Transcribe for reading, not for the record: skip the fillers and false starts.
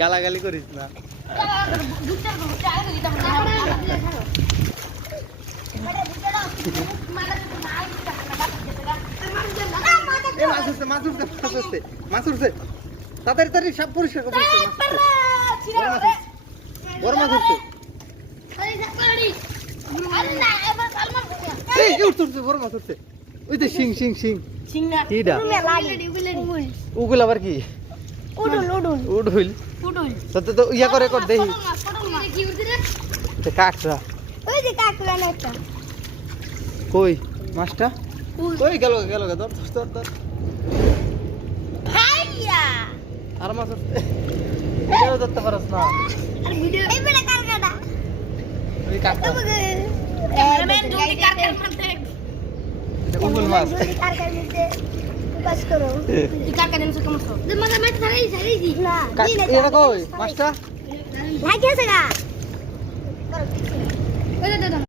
গালাগালি করিস না। মাছ উঠছে তাড়াতাড়ি সব পরিষ্কার করে বড় মাছ উঠছে। বড় মাছ উঠছে ওই তো শিং শিং শিং উগুল আবার কি উডুল তো ইয়া করে কর দেখি কাকড়া কই মাছটা কই গেল গেল ধর ধর ধর আর মাছ ভিডিও ধরতে পারছ না ওই কাকড়া উগুল মাছ মাছটা